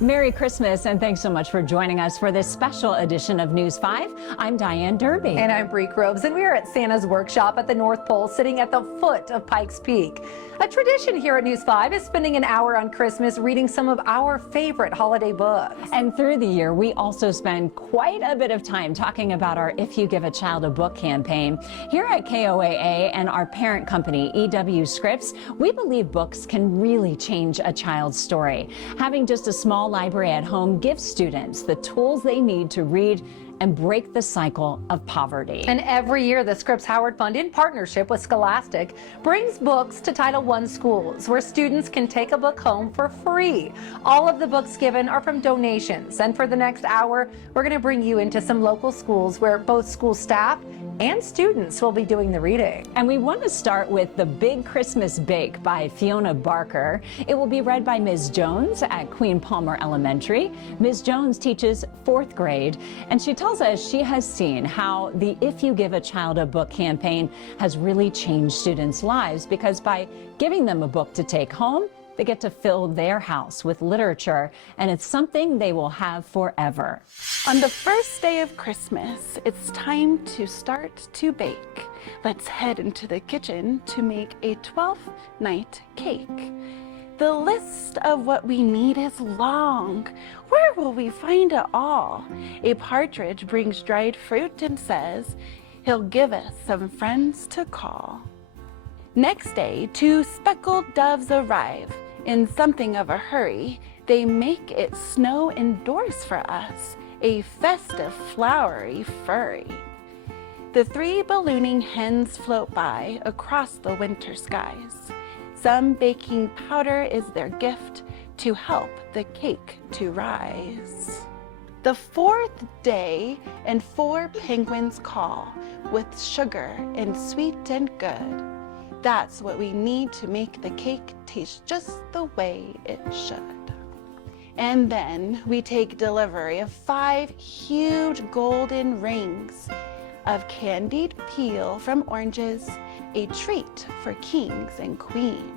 Merry Christmas, and thanks so much for joining us for this special edition of News 5. I'm Diane Derby. And I'm Bree Groves, and we are at Santa's workshop at the North Pole, sitting at the foot of Pikes Peak. A tradition here at News 5 is spending an hour on Christmas reading some of our favorite holiday books. And through the year, we also spend quite a bit of time talking about our If You Give a Child a Book campaign. Here at KOAA and our parent company, EW Scripts, we believe books can really change a child's story. Having just a small library at home gives students the tools they need to read and break the cycle of poverty. And every year, the Scripps Howard Fund, in partnership with Scholastic, brings books to Title I schools where students can take a book home for free. All of the books given are from donations. And for the next hour, we're going to bring you into some local schools where both school staff and students will be doing the reading. And we want to start with The Big Christmas Bake by Fiona Barker. It will be read by Ms. Jones at Queen Palmer Elementary. Ms. Jones teaches 4th grade, and she tells us she has seen how the If You Give a Child a Book campaign has really changed students' lives, because by giving them a book to take home, they get to fill their house with literature, and it's something they will have forever. On the first day of Christmas, it's time to start to bake. Let's head into the kitchen to make a 12th night cake. The list of what we need is long. Where will we find it all? A partridge brings dried fruit and says he'll give us some friends to call. Next day, 2 speckled doves arrive. In something of a hurry, they make it snow indoors for us, a festive, flowery furry. The 3 ballooning hens float by across the winter skies. Some baking powder is their gift to help the cake to rise. The 4th day, and 4 penguins call with sugar and sweet and good. That's what we need to make the cake taste just the way it should. And then we take delivery of 5 huge golden rings of candied peel from oranges, a treat for kings and queens.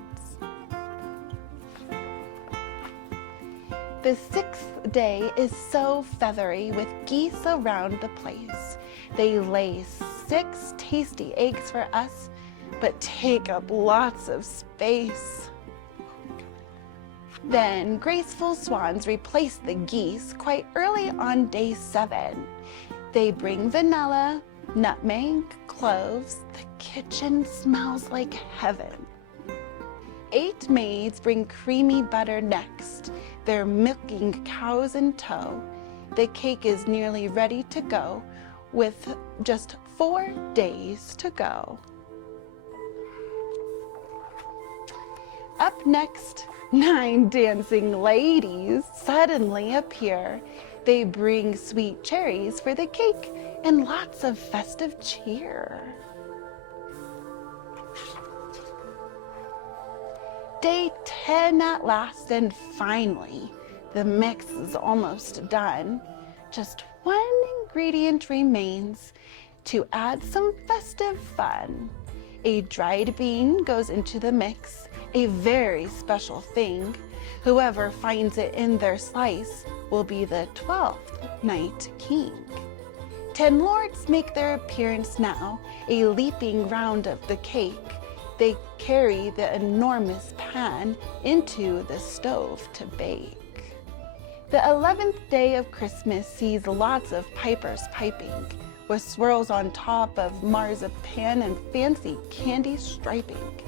The 6th day is so feathery with geese around the place. They lay 6 tasty eggs for us, but take up lots of space. Then graceful swans replace the geese quite early on day 7. They bring vanilla, nutmeg, cloves. The kitchen smells like heaven. 8 maids bring creamy butter next. They're milking cows in tow. The cake is nearly ready to go with just 4 days to go. Up next, 9 dancing ladies suddenly appear. They bring sweet cherries for the cake and lots of festive cheer. Day 10 at last, and finally, the mix is almost done. Just 1 ingredient remains to add some festive fun. A dried bean goes into the mix, a very special thing. Whoever finds it in their slice will be the 12th night king. 10 lords make their appearance now, a leaping round of the cake. They carry the enormous pan into the stove to bake. The 11th day of Christmas sees lots of pipers piping, with swirls on top of marzipan and fancy candy striping.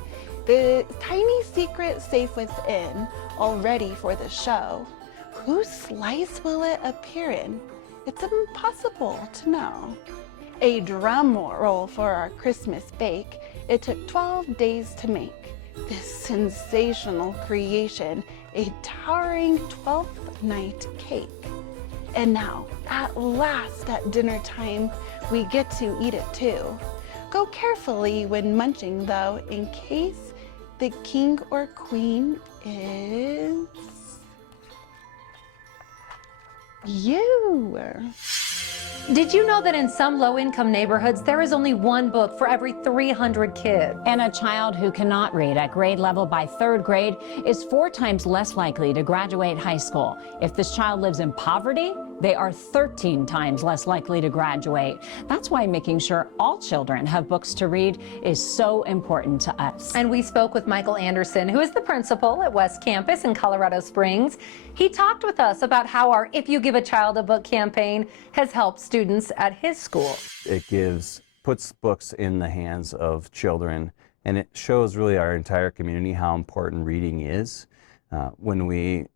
The tiny secret safe within, all ready for the show. Whose slice will it appear in? It's impossible to know. A drum roll for our Christmas bake. It took 12 days to make. This sensational creation, a towering 12th night cake. And now, at last at dinner time, we get to eat it too. Go carefully when munching though, in case the king or queen is you. Did you know that in some low-income neighborhoods, there is only one book for every 300 kids? And a child who cannot read at grade level by 3rd grade is 4 times less likely to graduate high school. If this child lives in poverty, they are 13 times less likely to graduate. That's why making sure all children have books to read is so important to us. And we spoke with Michael Anderson, who is the principal at West Campus in Colorado Springs. He talked with us about how our If You Give a Child a Book campaign has helped students at his school. It puts books in the hands of children, and it shows really our entire community how important reading is. When we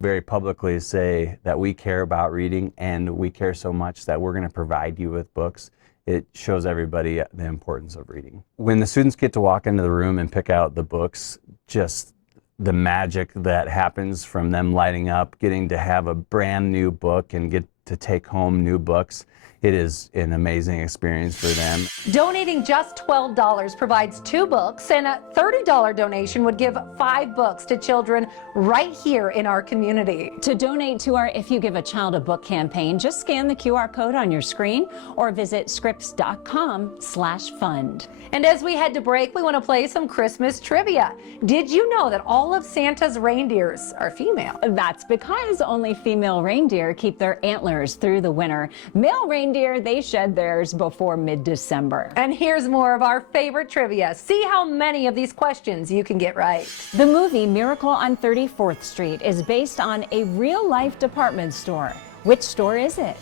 very publicly say that we care about reading and we care so much that we're going to provide you with books, it shows everybody the importance of reading. When the students get to walk into the room and pick out the books, just the magic that happens from them lighting up, getting to have a brand new book and get to take home new books, it is an amazing experience for them. Donating just $12 provides 2 books, and a $30 donation would give 5 books to children right here in our community. To donate to our If You Give a Child a Book campaign, just scan the QR code on your screen or visit scripps.com/fund. And as we head to break, we want to play some Christmas trivia. Did you know that all of Santa's reindeers are female? That's because only female reindeer keep their antlers through the winter. Male reindeer, they shed theirs before mid-December. And here's more of our favorite trivia. See how many of these questions you can get right. The movie Miracle on 34th Street is based on a real-life department store. Which store is it?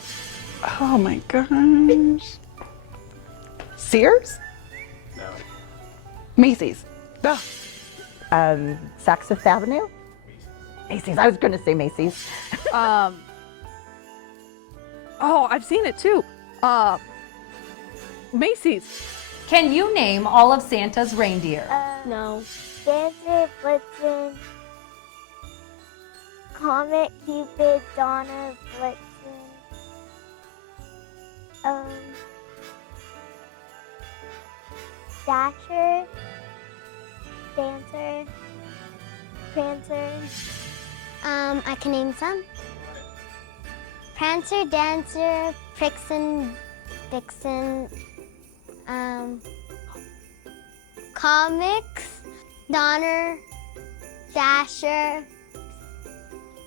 Oh my gosh. Sears? No. Macy's. Duh. Saks Fifth Avenue? Macy's. I was going to say Macy's. Oh, I've seen it too. Macy's. Can you name all of Santa's reindeer? No. Dancer, Blitzen, Comet, Cupid, Donna, Blitzen, Dasher, Dancer, Prancer. I can name some. Prancer, Dancer, Prixin, Vixen, Comics, Donner, Dasher.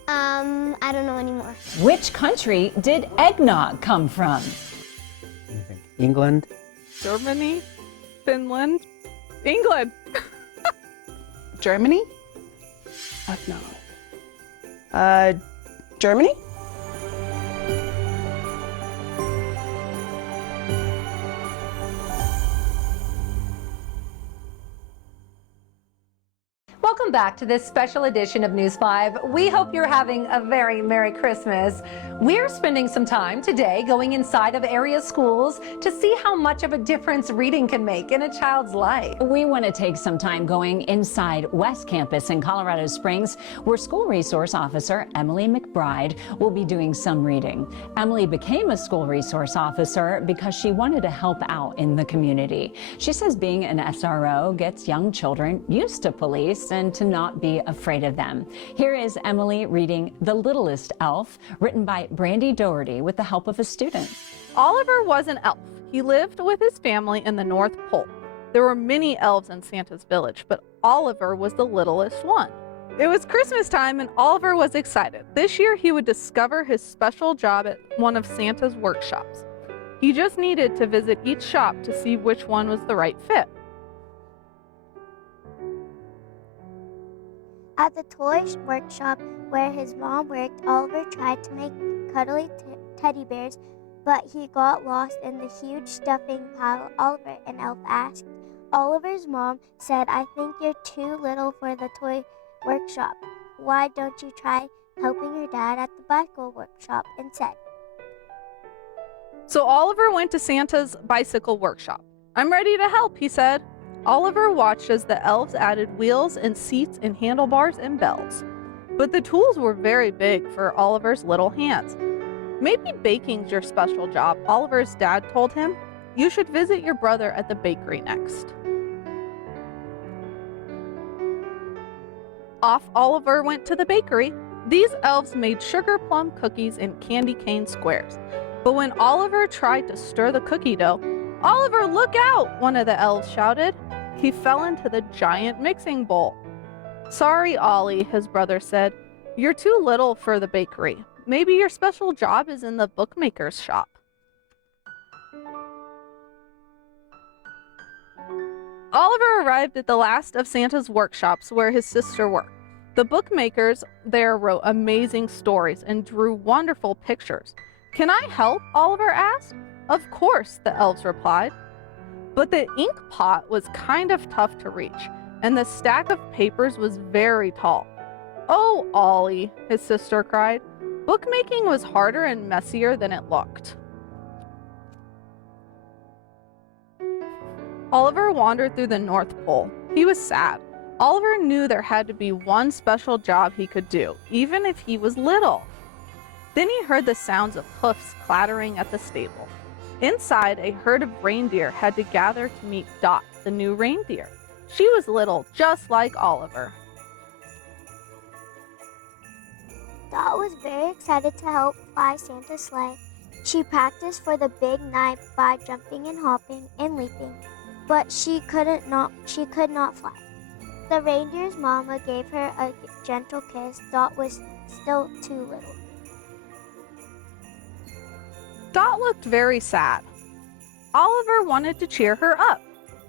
I don't know anymore. Which country did eggnog come from? England. Germany. Finland. England. Germany? No. Germany? Welcome back to this special edition of News 5. We hope you're having a very Merry Christmas. We're spending some time today going inside of area schools to see how much of a difference reading can make in a child's life. We want to take some time going inside West Campus in Colorado Springs, where School Resource Officer Emily McBride will be doing some reading. Emily became a School Resource Officer because she wanted to help out in the community. She says being an SRO gets young children used to police and to not be afraid of them. Here is Emily reading The Littlest Elf, written by Brandy Doherty with the help of a student. Oliver was an elf. He lived with his family in the North Pole. There were many elves in Santa's village, but Oliver was the littlest one. It was Christmas time and Oliver was excited. This year he would discover his special job at one of Santa's workshops. He just needed to visit each shop to see which one was the right fit. At the toy workshop where his mom worked, Oliver tried to make cuddly teddy bears, but he got lost in the huge stuffing pile. Oliver, an elf, asked. Oliver's mom said, "I think you're too little for the toy workshop. Why don't you try helping your dad at the bicycle workshop instead?" So Oliver went to Santa's bicycle workshop. "I'm ready to help," he said. Oliver watched as the elves added wheels and seats and handlebars and bells. But the tools were very big for Oliver's little hands. "Maybe baking's your special job," Oliver's dad told him. "You should visit your brother at the bakery next." Off Oliver went to the bakery. These elves made sugar plum cookies in candy cane squares. But when Oliver tried to stir the cookie dough, "Oliver, look out!" one of the elves shouted. He fell into the giant mixing bowl. "Sorry, Ollie," his brother said. "You're too little for the bakery. Maybe your special job is in the bookmaker's shop." Oliver arrived at the last of Santa's workshops where his sister worked. The bookmakers there wrote amazing stories and drew wonderful pictures. "Can I help?" Oliver asked. "Of course," the elves replied. But the ink pot was kind of tough to reach, and the stack of papers was very tall. "Oh, Ollie," his sister cried. "Bookmaking was harder and messier than it looked." Oliver wandered through the North Pole. He was sad. Oliver knew there had to be one special job he could do, even if he was little. Then he heard the sounds of hoofs clattering at the stable. Inside, a herd of reindeer had to gather to meet Dot, the new reindeer. She was little, just like Oliver. Dot was very excited to help fly Santa's sleigh. She practiced for the big night by jumping and hopping and leaping, but she could not fly. The reindeer's mama gave her a gentle kiss. Dot was still too little. Dot looked very sad. Oliver wanted to cheer her up.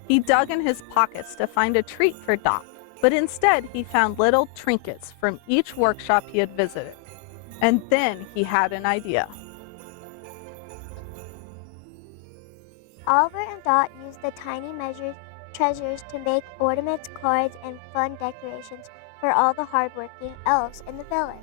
He dug in his pockets to find a treat for Dot, but instead he found little trinkets from each workshop he had visited. And then he had an idea. Oliver and Dot used the tiny treasures to make ornaments, cards, and fun decorations for all the hardworking elves in the village.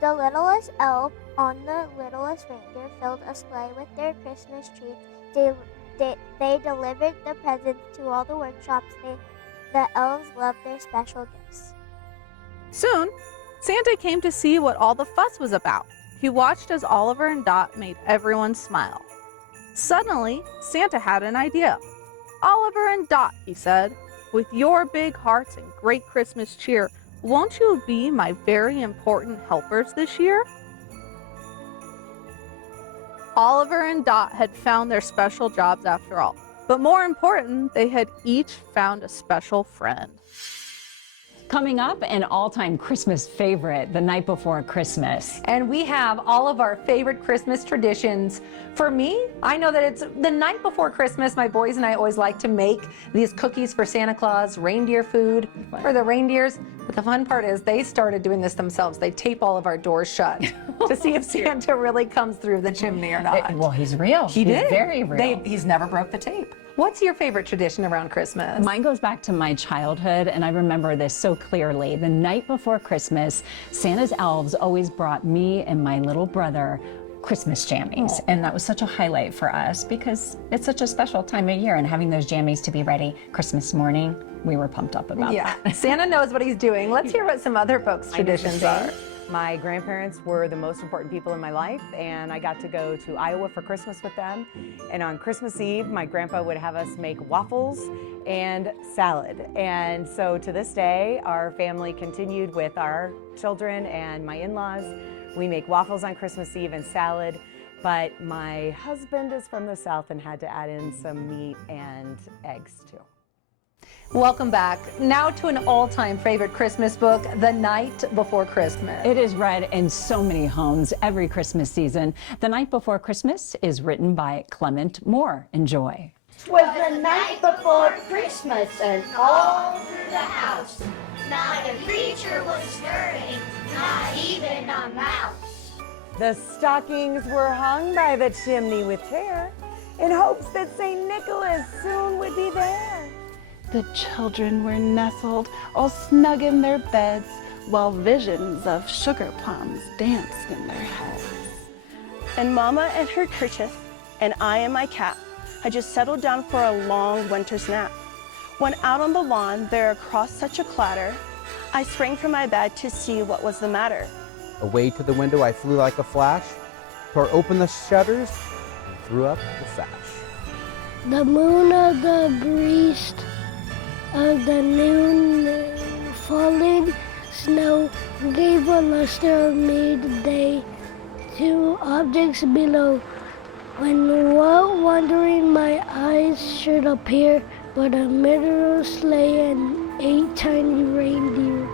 The littlest elf on the littlest reindeer filled a sleigh with their Christmas treats. They delivered the presents to all the workshops. The elves loved their special gifts. Soon, Santa came to see what all the fuss was about. He watched as Oliver and Dot made everyone smile. Suddenly, Santa had an idea. "Oliver and Dot," he said, "with your big hearts and great Christmas cheer, won't you be my very important helpers this year?" Oliver and Dot had found their special jobs after all, but more important, they had each found a special friend. Coming up, an all-time Christmas favorite, The Night Before Christmas. And we have all of our favorite Christmas traditions. For me, I know that it's the night before Christmas. My boys and I always like to make these cookies for Santa Claus, reindeer food for the reindeers. But the fun part is they started doing this themselves. They tape all of our doors shut to see if Santa really comes through the chimney or not. Well, he's real. He's very real. He's never broke the tape. What's your favorite tradition around Christmas? Mine goes back to my childhood, and I remember this so clearly. The night before Christmas, Santa's elves always brought me and my little brother Christmas jammies, and that was such a highlight for us because it's such a special time of year, and having those jammies to be ready Christmas morning, we were pumped up about that. Santa knows what he's doing. Let's hear what some other folks' traditions are. My grandparents were the most important people in my life, and I got to go to Iowa for Christmas with them. And on Christmas Eve, my grandpa would have us make waffles and salad. And so to this day, our family continued with our children and my in-laws. We make waffles on Christmas Eve and salad, but my husband is from the South and had to add in some meat and eggs too. Welcome back. Now to an all-time favorite Christmas book, The Night Before Christmas. It is read in so many homes every Christmas season. The Night Before Christmas is written by Clement Moore. Enjoy. 'Twas the night before Christmas, and all through the house, not a creature was stirring, not even a mouse. The stockings were hung by the chimney with care in hopes that St. Nicholas soon would be there. The children were nestled all snug in their beds, while visions of sugar plums danced in their heads. And Mama in her kerchief, and I in my cap, had just settled down for a long winter's nap. When out on the lawn there across such a clatter, I sprang from my bed to see what was the matter. Away to the window I flew like a flash, tore open the shutters, threw up the sash. The moon of the breast of the noon falling snow gave a luster of midday to objects below. When while wandering my eyes should appear but a middle sleigh and 8 tiny reindeer.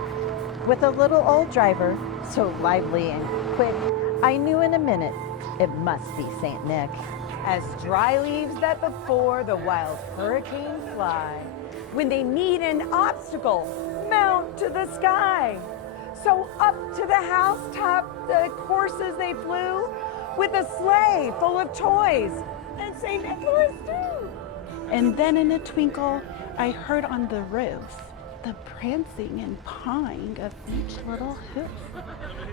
With a little old driver, so lively and quick, I knew in a minute it must be Saint Nick. As dry leaves that before the wild hurricane fly, when they meet an obstacle, mount to the sky. So up to the housetop the coursers they flew, with a sleigh full of toys, and St. Nicholas too. And then in a twinkle, I heard on the roof the prancing and pawing of each little hoof.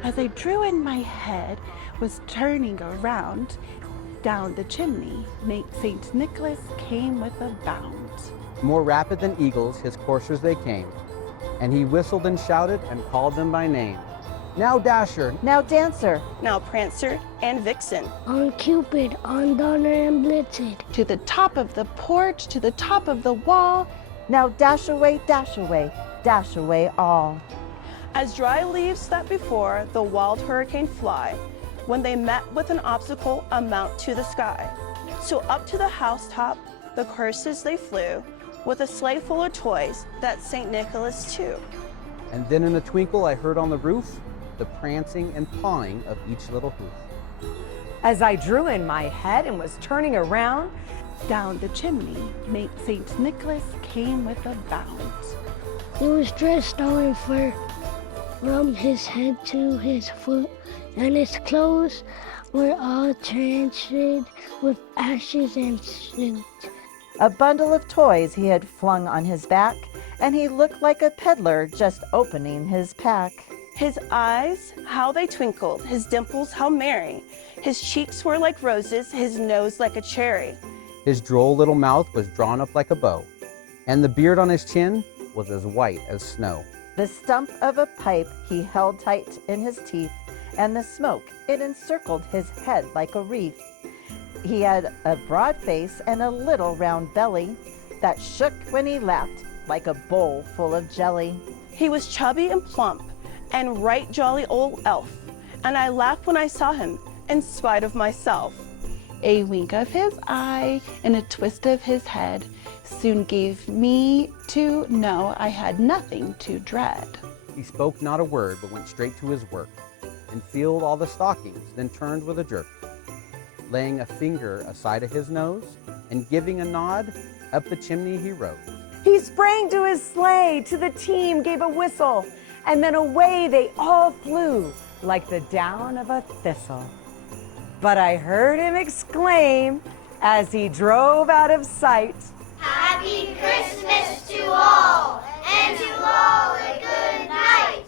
As I drew in my head, was turning around, down the chimney, St. Nicholas came with a bound. More rapid than eagles, his coursers they came, and he whistled and shouted and called them by name. Now Dasher, Now Dancer, Now Prancer and Vixen. On Cupid, on Donner and Blitzen. To the top of the porch, to the top of the wall, now dash away all. As dry leaves that before the wild hurricane fly, when they met with an obstacle, amount to the sky. So up to the housetop, the coursers they flew, with a sleigh full of toys, that St. Nicholas too. and then in a twinkle I heard on the roof the prancing and pawing of each little hoof. As I drew in my head and was turning around, down the chimney, St. Nicholas came with a bound. He was dressed all in fur, from his head to his foot, and his clothes were all drenched with ashes and soot. A bundle of toys he had flung on his back, and he looked like a peddler just opening his pack. His eyes, how they twinkled, his dimples, how merry. His cheeks were like roses, his nose like a cherry. His droll little mouth was drawn up like a bow, and the beard on his chin was as white as snow. The stump of a pipe he held tight in his teeth, and the smoke, it encircled his head like a wreath. He had a broad face and a little round belly that shook when he laughed like a bowl full of jelly. He was chubby and plump, and right jolly old elf, and I laughed when I saw him, in spite of myself. A wink of his eye and a twist of his head soon gave me to know I had nothing to dread. He spoke not a word, but went straight to his work, and filled all the stockings, then turned with a jerk, laying a finger aside of his nose, and giving a nod, up the chimney he rode. he sprang to his sleigh, to the team gave a whistle, and then away they all flew like the down of a thistle. But I heard him exclaim as he drove out of sight, Happy Christmas to all, and to all a good night.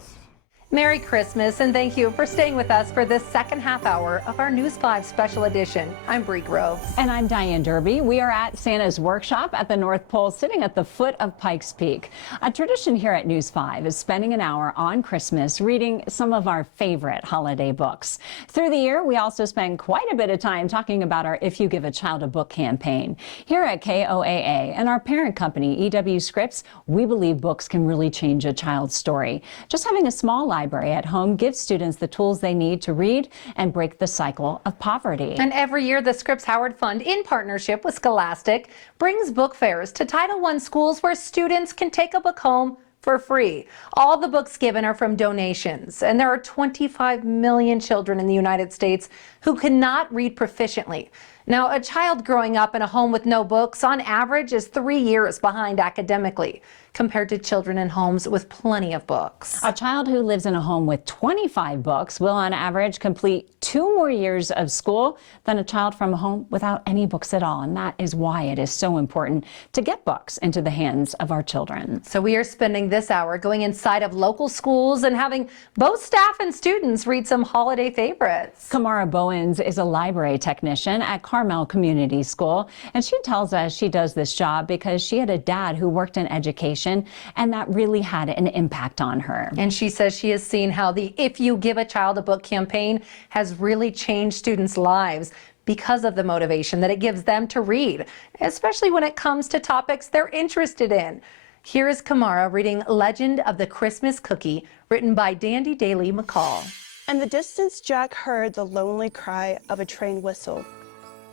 Merry Christmas, and thank you for staying with us for this second half hour of our News 5 Special Edition. I'm Bree Groves. And I'm Diane Derby. We are at Santa's workshop at the North Pole, sitting at the foot of Pikes Peak. A tradition here at News 5 is spending an hour on Christmas reading some of our favorite holiday books. Through the year, we also spend quite a bit of time talking about our If You Give a Child a Book campaign. Here at KOAA and our parent company, EW Scripts, we believe books can really change a child's story. Just having a small library at home gives students the tools they need to read and break the cycle of poverty. And every year, the Scripps Howard Fund, in partnership with Scholastic, brings book fairs to Title I schools where students can take a book home for free. All the books given are from donations, and there are 25 million children in the United States who cannot read proficiently. Now, a child growing up in a home with no books, on average, is 3 years behind academically, compared to children in homes with plenty of books. A child who lives in a home with 25 books will on average complete 2 more years of school than a child from a home without any books at all. And that is why it is so important to get books into the hands of our children. So we are spending this hour going inside of local schools and having both staff and students read some holiday favorites. Kamara Bowens is a library technician at Carmel Community School, and she tells us she does this job because she had a dad who worked in education, and that really had an impact on her. And she says she has seen how the If You Give a Child a Book campaign has really changed students' lives because of the motivation that it gives them to read, especially when it comes to topics they're interested in. Here is Kamara reading Legend of the Christmas Cookie, written by Dandy Daly McCall. In the distance, Jack heard the lonely cry of a train whistle.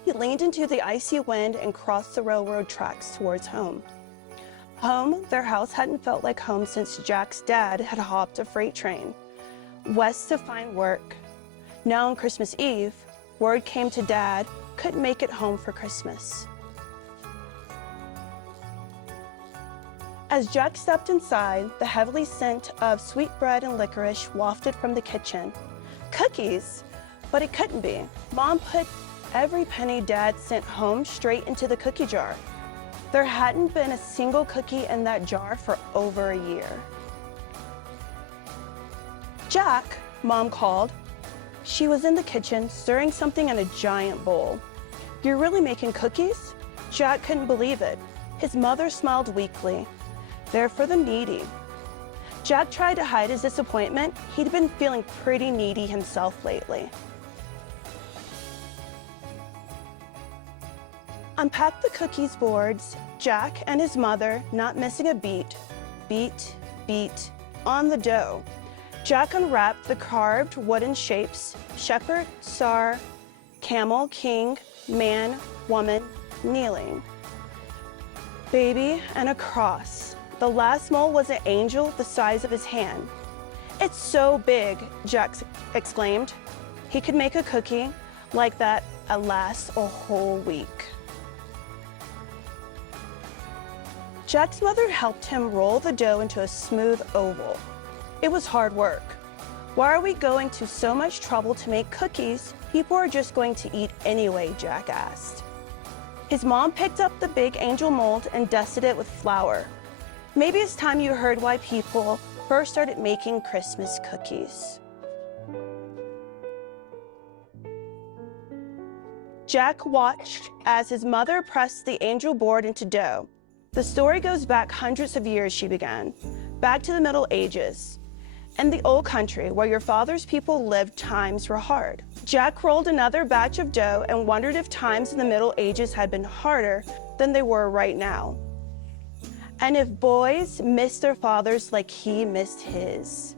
He leaned into the icy wind and crossed the railroad tracks towards home. Home, their house hadn't felt like home since Jack's dad had hopped a freight train west to find work. Now on Christmas Eve, word came to Dad couldn't make it home for Christmas. As Jack stepped inside, the heavy scent of sweet bread and licorice wafted from the kitchen. Cookies! But it couldn't be. Mom put every penny Dad sent home straight into the cookie jar. There hadn't been a single cookie in that jar for over a year. Jack, Mom called. She was in the kitchen stirring something in a giant bowl. You're really making cookies? Jack couldn't believe it. His mother smiled weakly. They're for the needy. Jack tried to hide his disappointment. He'd been feeling pretty needy himself lately. Unpacked the cookies boards, Jack and his mother, not missing a beat, on the dough. Jack unwrapped the carved wooden shapes: shepherd, star, camel, king, man, woman, kneeling, baby, and a cross. The last mold was an angel the size of his hand. It's so big, Jack exclaimed. He could make a cookie like that and last a whole week. Jack's mother helped him roll the dough into a smooth oval. It was hard work. Why are we going to so much trouble to make cookies? People are just going to eat anyway, Jack asked. His mom picked up the big angel mold and dusted it with flour. Maybe it's time you heard why people first started making Christmas cookies. Jack watched as his mother pressed the angel board into dough. The story goes back hundreds of years, she began, back to the Middle Ages. In the old country where your father's people lived, times were hard. Jack rolled another batch of dough and wondered if times in the Middle Ages had been harder than they were right now. And if boys missed their fathers like he missed his.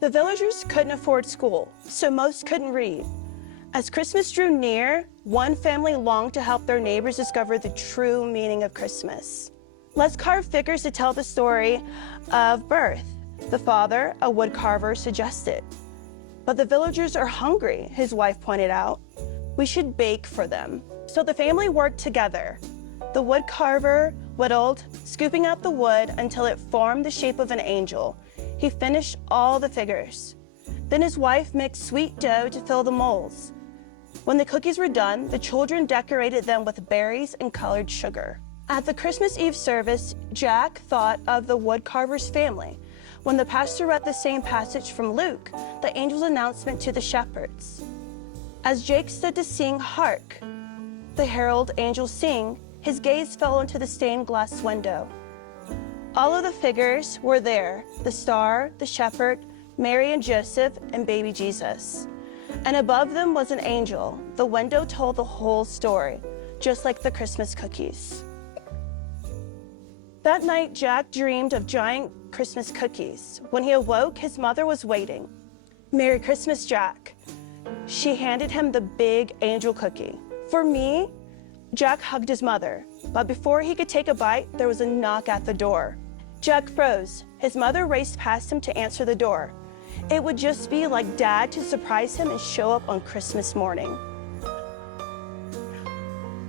The villagers couldn't afford school, so most couldn't read. As Christmas drew near, one family longed to help their neighbors discover the true meaning of Christmas. Let's carve figures to tell the story of birth, the father, a wood carver, suggested. But the villagers are hungry, his wife pointed out. We should bake for them. So the family worked together. The wood carver whittled, scooping out the wood until it formed the shape of an angel. He finished all the figures. Then his wife mixed sweet dough to fill the molds. When the cookies were done, the children decorated them with berries and colored sugar. At the Christmas Eve service, Jack thought of the woodcarver's family. When the pastor read the same passage from Luke, the angel's announcement to the shepherds. As Jake stood to sing "Hark," the herald angels sing, his gaze fell into the stained glass window. All of the figures were there: the star, the shepherd, Mary and Joseph, and baby Jesus. And above them was an angel. The window told the whole story, just like the Christmas cookies. That night, Jack dreamed of giant Christmas cookies. When he awoke, his mother was waiting. "Merry Christmas, Jack." She handed him the big angel cookie. "For me?" Jack hugged his mother, but before he could take a bite, there was a knock at the door. Jack froze. His mother raced past him to answer the door. It would just be like Dad to surprise him and show up on Christmas morning.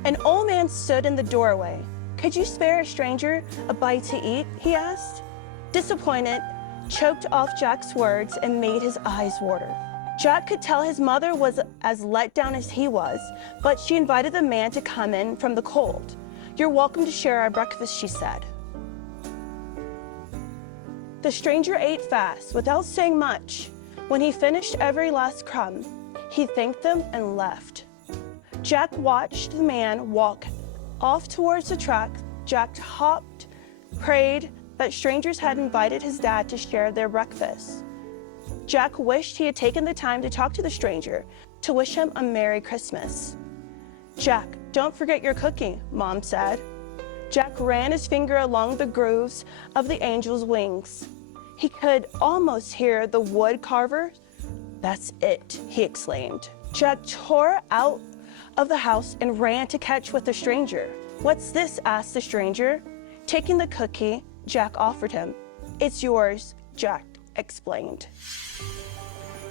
An old man stood in the doorway. "Could you spare a stranger a bite to eat?" he asked. Disappointed, choked off Jack's words and made his eyes water. Jack could tell his mother was as let down as he was, but she invited the man to come in from the cold. "You're welcome to share our breakfast," she said. The stranger ate fast, without saying much. When he finished every last crumb, he thanked them and left. Jack watched the man walk off towards the track. Jack hopped, prayed that strangers had invited his dad to share their breakfast. Jack wished he had taken the time to talk to the stranger, to wish him a Merry Christmas. "Jack, don't forget your cookie," Mom said. Jack ran his finger along the grooves of the angel's wings. He could almost hear the wood carver. "That's it," he exclaimed. Jack tore out of the house and ran to catch with the stranger. "What's this?" asked the stranger, taking the cookie Jack offered him. "It's yours," Jack explained.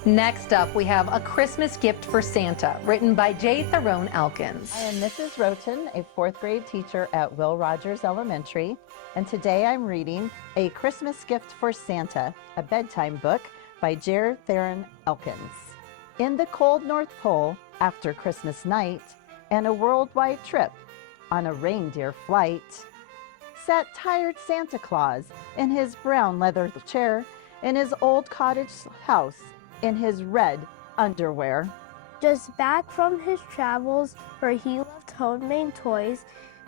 Next up, we have A Christmas Gift for Santa, written by J. Tharone Elkins. I am Mrs. Roten, a 4th grade teacher at Will Rogers Elementary, and today I'm reading A Christmas Gift for Santa, a bedtime book by J. Tharone Elkins. In the cold North Pole, after Christmas night, and a worldwide trip on a reindeer flight, sat tired Santa Claus in his brown leather chair in his old cottage house in his red underwear. Just back from his travels where he left homemade toys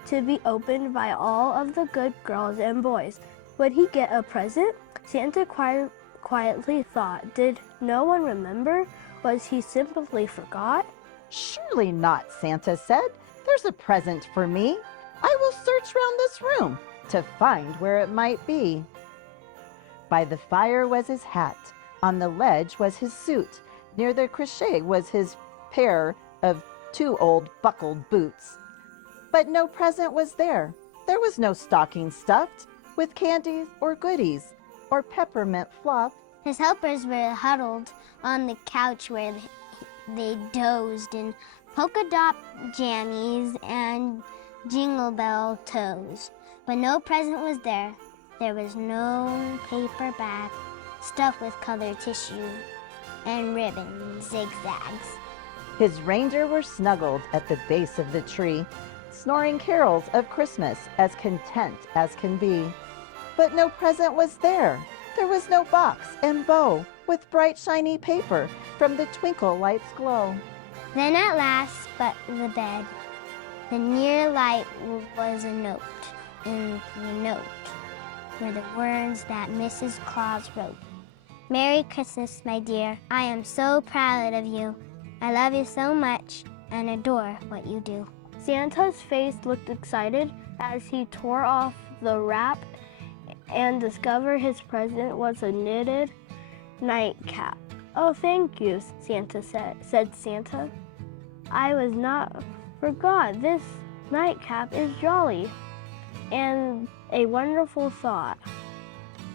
to be opened by all of the good girls and boys. Would he get a present? Santa quietly thought. Did no one remember? Was he simply forgot? Surely not, Santa said. There's a present for me. I will search round this room to find where it might be. By the fire was his hat. On the ledge was his suit. Near the crochet was his pair of 2 old buckled boots. But no present was there. There was no stocking stuffed with candies or goodies or peppermint fluff. His helpers were huddled on the couch where they dozed in polka dot jammies and jingle bell toes. But no present was there. There was no paper bag stuffed with colored tissue and ribbon zigzags. His reindeer were snuggled at the base of the tree, snoring carols of Christmas as content as can be. But no present was there. There was no box and bow with bright shiny paper from the twinkle light's glow. Then at last, but the bed, the near light was a note. In the note were the words that Mrs. Claus wrote. "Merry Christmas, my dear. I am so proud of you. I love you so much and adore what you do." Santa's face looked excited as he tore off the wrap and discovered his present was a knitted nightcap. "Oh, thank you," Santa said Santa. "I was not forgot. This nightcap is jolly and a wonderful thought."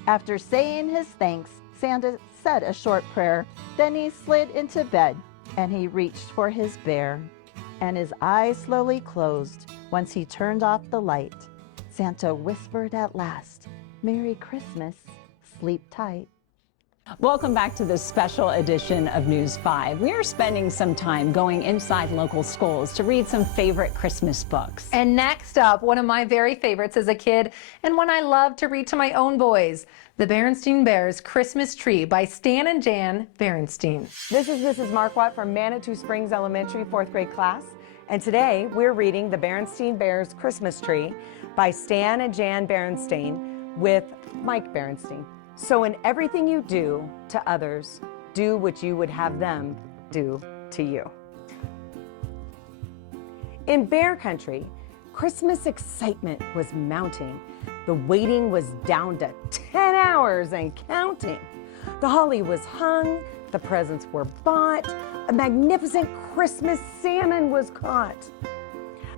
After saying his thanks, Santa said a short prayer. Then he slid into bed and he reached for his bear. And his eyes slowly closed once he turned off the light. Santa whispered at last, "Merry Christmas, sleep tight." Welcome back to this special edition of News 5. We are spending some time going inside local schools to read some favorite Christmas books. And next up, one of my very favorites as a kid and one I love to read to my own boys, The Berenstain Bears Christmas Tree by Stan and Jan Berenstein. This is Mrs. Marquardt from Manitou Springs Elementary 4th grade class, and today we're reading The Berenstain Bears Christmas Tree by Stan and Jan Berenstein with Mike Berenstein. "So in everything you do to others, do what you would have them do to you." In Bear Country, Christmas excitement was mounting. The waiting was down to 10 hours and counting. The holly was hung, the presents were bought, a magnificent Christmas salmon was caught.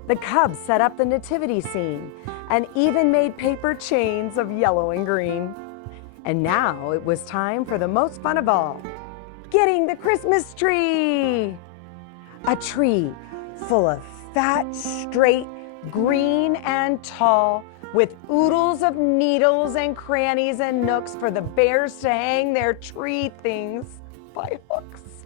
The cubs set up the nativity scene and even made paper chains of yellow and green. And now it was time for the most fun of all, getting the Christmas tree. A tree full of fat, straight, green and tall, with oodles of needles and crannies and nooks for the bears to hang their tree things by hooks.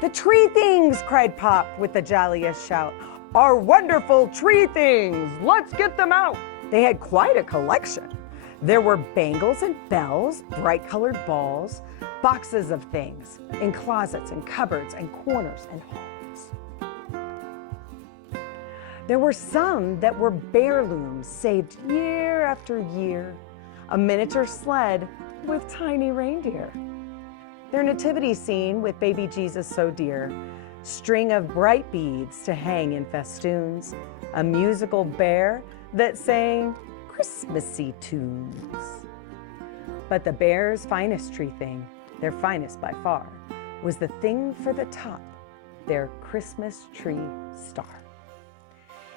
"The tree things," cried Pop with the jolliest shout. "Our wonderful tree things, let's get them out." They had quite a collection. There were bangles and bells, bright colored balls, boxes of things in closets and cupboards and corners and halls. There were some that were bear looms saved year after year, a miniature sled with tiny reindeer, their nativity scene with baby Jesus so dear, string of bright beads to hang in festoons, a musical bear that sang Christmassy tunes. But the bears' finest tree thing, their finest by far, was the thing for the top their Christmas tree star.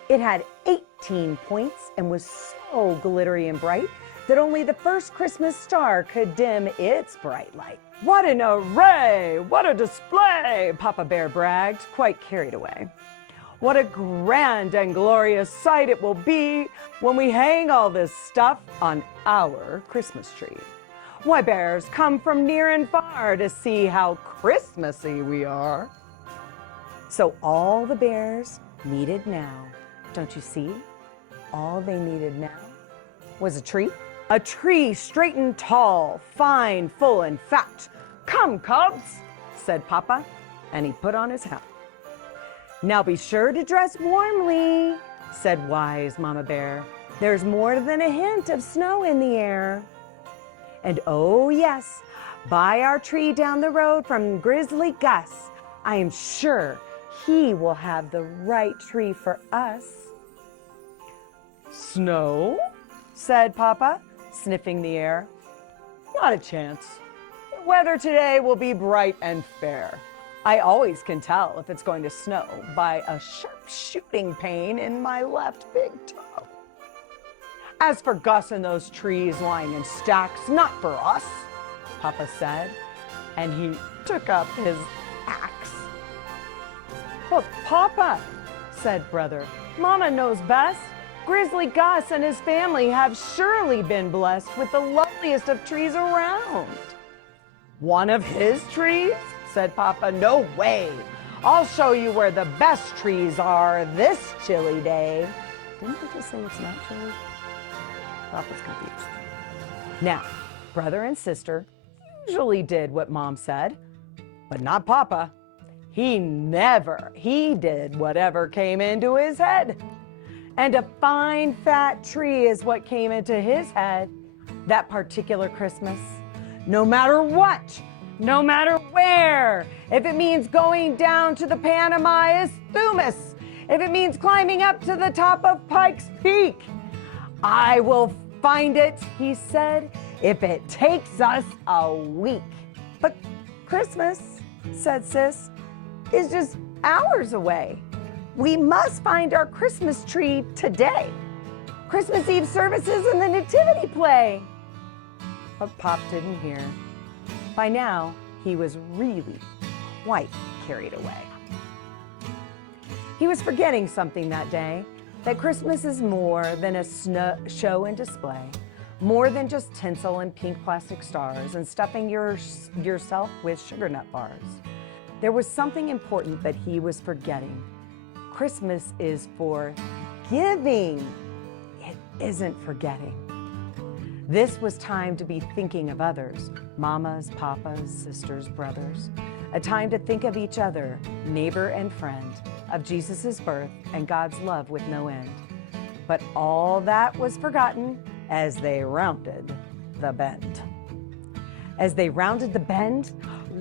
It had 18 points and was so glittery and bright that only the first Christmas star could dim its bright light. "What an array! What a display!" Papa Bear bragged, quite carried away. "What a grand and glorious sight it will be when we hang all this stuff on our Christmas tree. Why, bears come from near and far to see how Christmassy we are." So all the bears needed now, don't you see? All they needed now was a tree. A tree straight and tall, fine, full, and fat. "Come, cubs," said Papa, and he put on his hat. "Now be sure to dress warmly," said wise Mama Bear. "There's more than a hint of snow in the air. And oh yes, by our tree down the road from Grizzly Gus, I am sure he will have the right tree for us." "Snow?" said Papa, sniffing the air. "Not a chance. The weather today will be bright and fair. I always can tell if it's going to snow by a sharp shooting pain in my left big toe. As for Gus and those trees lying in stacks, not for us," Papa said, and he took up his axe. "But Papa," said Brother, "Mama knows best. Grizzly Gus and his family have surely been blessed with the loveliest of trees around." "One of his trees?" said Papa. "No way. I'll show you where the best trees are this chilly day." Didn't they just say it's not chilly? Papa's confused. Now, brother and sister usually did what Mom said, but not Papa. He did whatever came into his head. And a fine fat tree is what came into his head that particular Christmas. No matter what, no matter where, if it means going down to the Panama Isthmus, if it means climbing up to the top of Pikes Peak, I will find it, he said, if it takes us a week. But Christmas, said Sis, is just hours away. We must find our Christmas tree today. Christmas Eve services and the nativity play. But Pop didn't hear. By now, he was really quite carried away. He was forgetting something that day, that Christmas is more than a show and display, more than just tinsel and pink plastic stars and stuffing yourself with sugar nut bars. There was something important that he was forgetting. Christmas is for giving. It isn't forgetting. This was time to be thinking of others, mamas, papas, sisters, brothers. A time to think of each other, neighbor and friend, of Jesus' birth and God's love with no end. But all that was forgotten as they rounded the bend. As they rounded the bend,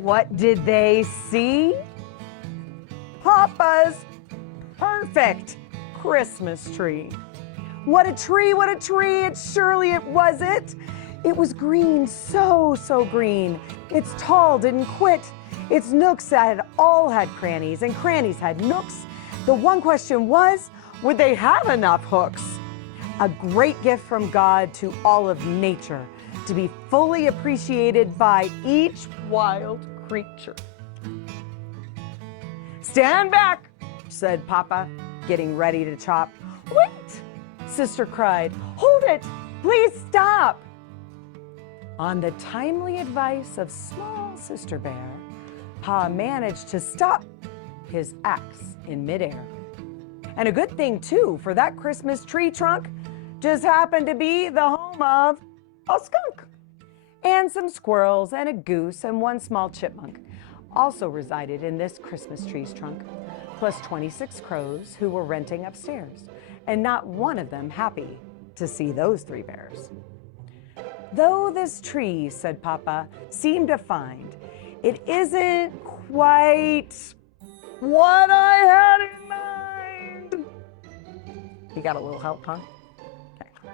what did they see? Papa's perfect Christmas tree. What a tree, what a tree, it was it. It was green, so green. Its tall didn't quit. Its nooks all had crannies, and crannies had nooks. The one question was, would they have enough hooks? A great gift from God to all of nature, to be fully appreciated by each wild creature. Stand back, said Papa, getting ready to chop. Wait, Sister cried. Hold it, please stop. On the timely advice of small Sister Bear, Pa managed to stop his axe in midair. And a good thing too, for that Christmas tree trunk just happened to be the home of a skunk. And some squirrels and a goose and one small chipmunk also resided in this Christmas tree's trunk, plus 26 crows who were renting upstairs, and not one of them happy to see those three bears. Though this tree, said Papa, seemed to find, it isn't quite what I had in mind. You got a little help, huh? Okay.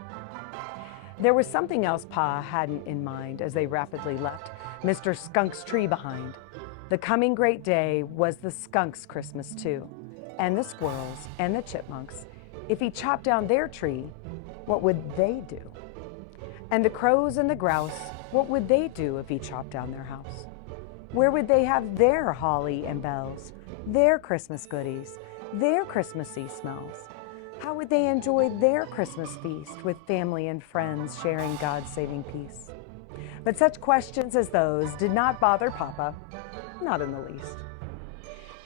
There was something else Pa hadn't in mind as they rapidly left Mr. Skunk's tree behind. The coming great day was the skunks' Christmas too, and the squirrels and the chipmunks. If he chopped down their tree, what would they do? And the crows and the grouse, what would they do if he chopped down their house? Where would they have their holly and bells, their Christmas goodies, their Christmassy smells? How would they enjoy their Christmas feast with family and friends sharing God's saving peace? But such questions as those did not bother Papa, not in the least.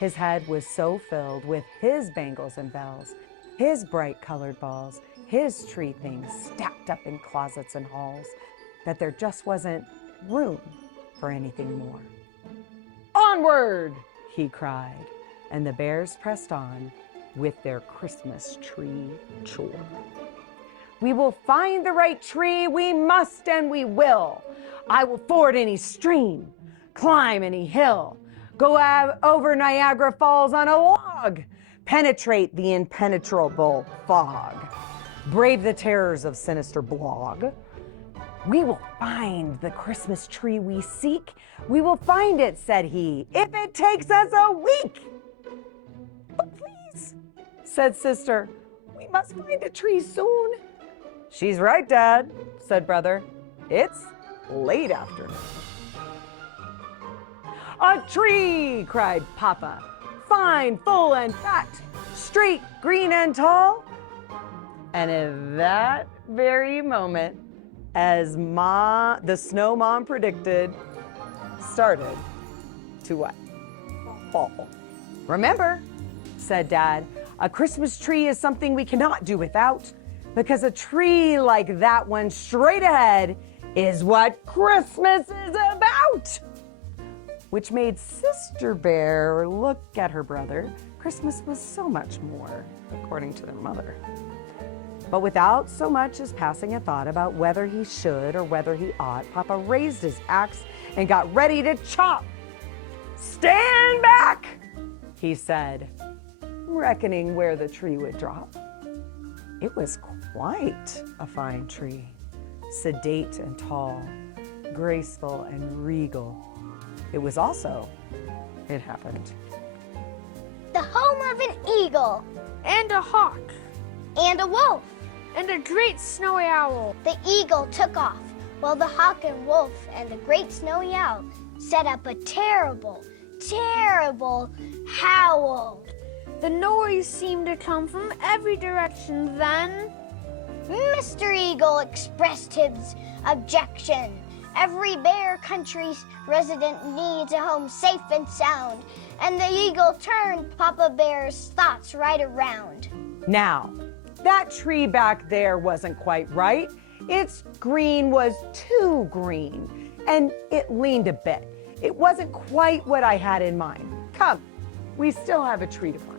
His head was so filled with his bangles and bells, his bright colored balls, his tree things stacked up in closets and halls, that there just wasn't room for anything more. Onward, he cried, and the bears pressed on with their Christmas tree chore. We will find the right tree, we must and we will. I will ford any stream, climb any hill, go over Niagara Falls on a log, penetrate the impenetrable fog, brave the terrors of sinister blog. We will find the Christmas tree we seek. We will find it, said he, if it takes us a week. But please, said Sister, we must find a tree soon. She's right, Dad, said Brother. It's late afternoon. A tree, cried Papa, fine, full, and fat, straight, green, and tall. And in that very moment, as the snow mom predicted, started to what? Fall. Remember, said Dad, a Christmas tree is something we cannot do without, because a tree like that one straight ahead is what Christmas is about. Which made Sister Bear look at her brother. Christmas was so much more, according to their mother. But without so much as passing a thought about whether he should or whether he ought, Papa raised his axe and got ready to chop. Stand back, he said, reckoning where the tree would drop. It was quite a fine tree, sedate and tall, graceful and regal. It was also, it happened, the home of an eagle, And a hawk. and a wolf. And a great snowy owl. The eagle took off, while the hawk and wolf and the great snowy owl set up a terrible, terrible howl. The noise seemed to come from every direction then. Mr. Eagle expressed his objection. Every bear country's resident needs a home safe and sound, and the eagle turned Papa Bear's thoughts right around. Now, that tree back there wasn't quite right. Its green was too green, and it leaned a bit. It wasn't quite what I had in mind. Come, we still have a tree to find.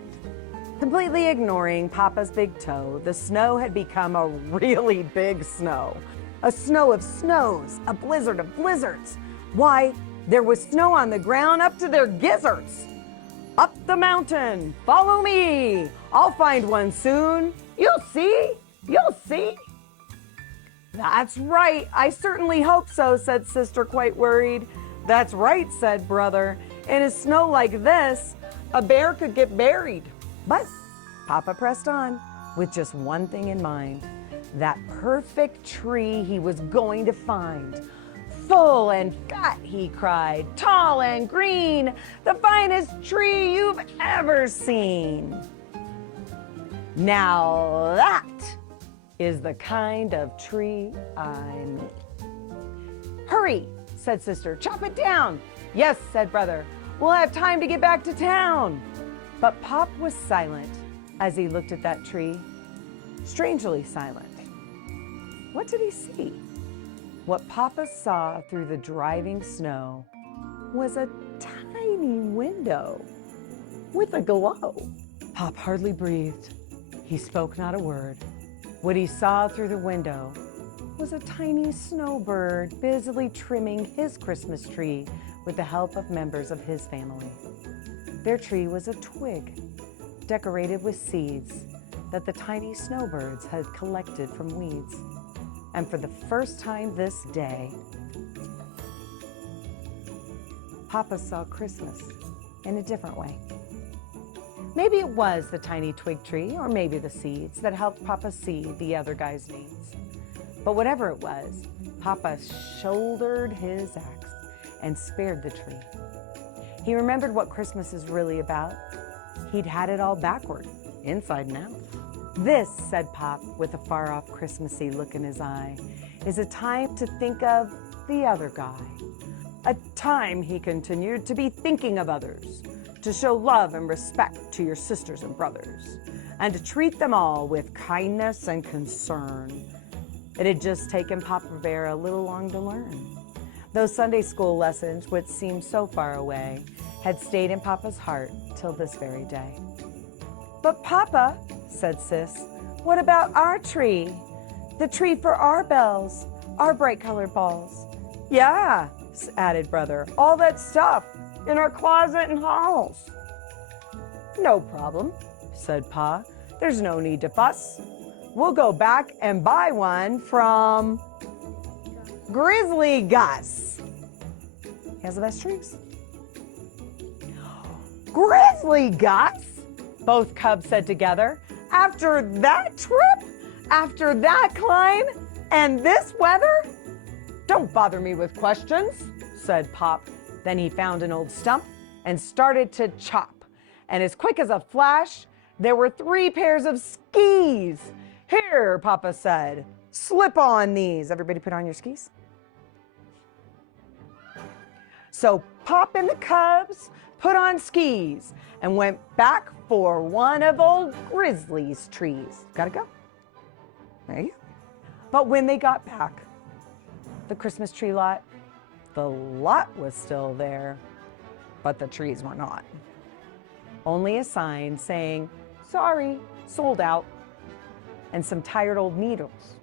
Completely ignoring Papa's big toe, the snow had become a really big snow. A snow of snows, a blizzard of blizzards. Why, there was snow on the ground up to their gizzards. Up the mountain, follow me. I'll find one soon. You'll see, you'll see. That's right, I certainly hope so, said Sister, quite worried. That's right, said Brother. In a snow like this, a bear could get buried. But Papa pressed on with just one thing in mind, that perfect tree he was going to find. Full and fat, he cried, tall and green, the finest tree you've ever seen. Now that is the kind of tree I mean. Hurry, said Sister, chop it down. Yes, said Brother, we'll have time to get back to town. But Pop was silent as he looked at that tree, strangely silent. What did he see? What Papa saw through the driving snow was a tiny window with a glow. Pop hardly breathed. He spoke not a word. What he saw through the window was a tiny snowbird busily trimming his Christmas tree with the help of members of his family. Their tree was a twig decorated with seeds that the tiny snowbirds had collected from weeds. And for the first time this day, Papa saw Christmas in a different way. Maybe it was the tiny twig tree, or maybe the seeds that helped Papa see the other guy's needs. But whatever it was, Papa shouldered his axe and spared the tree. He remembered what Christmas is really about. He'd had it all backward, inside and out. This, said Pop, with a far-off Christmassy look in his eye, is a time to think of the other guy. A time, he continued, to be thinking of others, to show love and respect to your sisters and brothers, and to treat them all with kindness and concern. It had just taken Papa Bear a little long to learn. Those Sunday school lessons, which seemed so far away, had stayed in Papa's heart till this very day. But Papa, said Sis, what about our tree? The tree for our bells, our bright-colored balls. Yeah, added Brother, all that stuff in our closet and halls. No problem, said Pa. There's no need to fuss. We'll go back and buy one from Grizzly Gus. He has the best trees. Grizzly Gus, both cubs said together. After that trip, after that climb, and this weather? Don't bother me with questions, said Pop. Then he found an old stump and started to chop. And as quick as a flash, there were 3 pairs of skis. Here, Papa said, slip on these. Everybody put on your skis. So Pop and the cubs put on skis and went back for one of old Grizzly's trees. Gotta go. There you go. But when they got back, the Christmas tree lot, the lot was still there, but the trees were not. Only a sign saying, sorry, sold out, and some tired old needles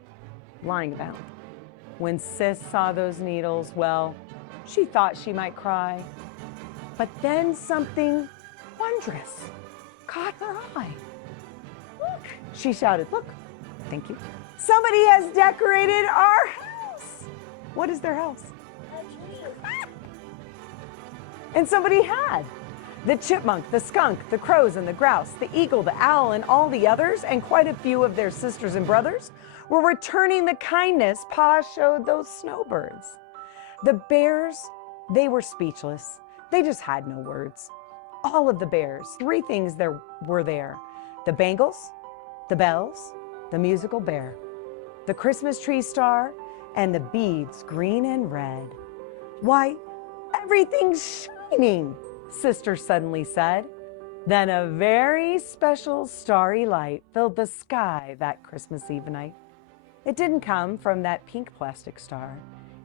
lying about. When Sis saw those needles, well, she thought she might cry. But then something wondrous caught her eye. Look, she shouted, look, thank you. Somebody has decorated our house. What is their house? And somebody had. The chipmunk, the skunk, the crows and the grouse, the eagle, the owl, and all the others, and quite a few of their sisters and brothers, were returning the kindness Pa showed those snowbirds. The bears, they were speechless. They just had no words. All of the bears, 3 things were there. The bangles, the bells, the musical bear, the Christmas tree star, and the beads green and red. Why, everything's shining, Sister suddenly said. Then a very special starry light filled the sky that Christmas Eve night. It didn't come from that pink plastic star.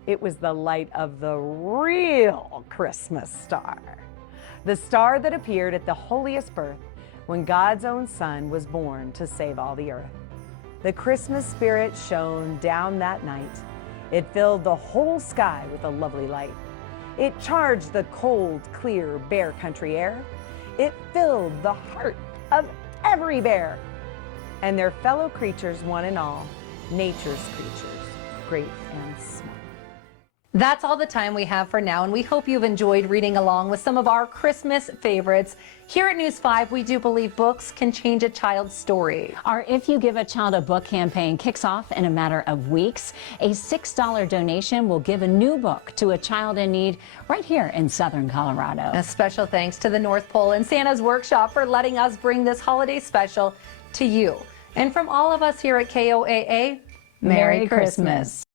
It was the light of the real Christmas star. The star that appeared at the holiest birth when God's own Son was born to save all the earth. The Christmas spirit shone down that night. It filled the whole sky with a lovely light. It charged the cold, clear, bear country air. It filled the heart of every bear and their fellow creatures, one and all, nature's creatures, great and small. That's all the time we have for now, and we hope you've enjoyed reading along with some of our Christmas favorites. Here at News 5, we do believe books can change a child's story. Our If You Give a Child a Book campaign kicks off in a matter of weeks. A $6 donation will give a new book to a child in need right here in Southern Colorado. A special thanks to the North Pole and Santa's Workshop for letting us bring this holiday special to you. And from all of us here at KOAA, Merry Christmas.